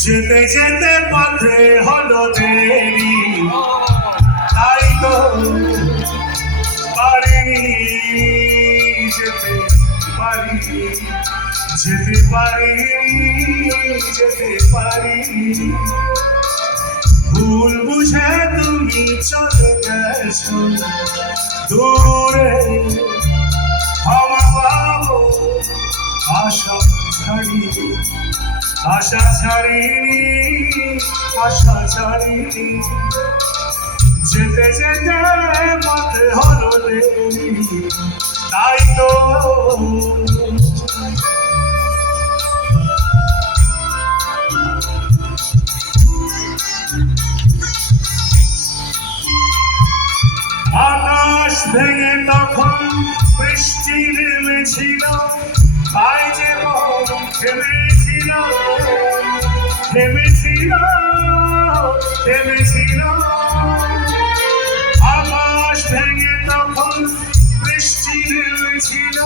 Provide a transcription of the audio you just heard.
যেতে যেতে পথে হলো দেরি, তাই তো পারিনি যেতে পারিনি, যেতে পারিনি, যেতে পারিনি। ভুল বুঝে তুমি চলে গেছো দূরে, ক্ষমা পাবো আশা ছাড়িনি, আশা ছাড়িনি, আশা ছাড়িনি। যেতে যেতে পথে হলো দেরি, তাই তো আকাশ ভেঙে তখন বৃষ্টি নেমেছিল, তাই যে মন থেমেছিল, থেমেছিল, থেমেছিল। আকাশ ভেঙে তখন বৃষ্টি নেমেছিল।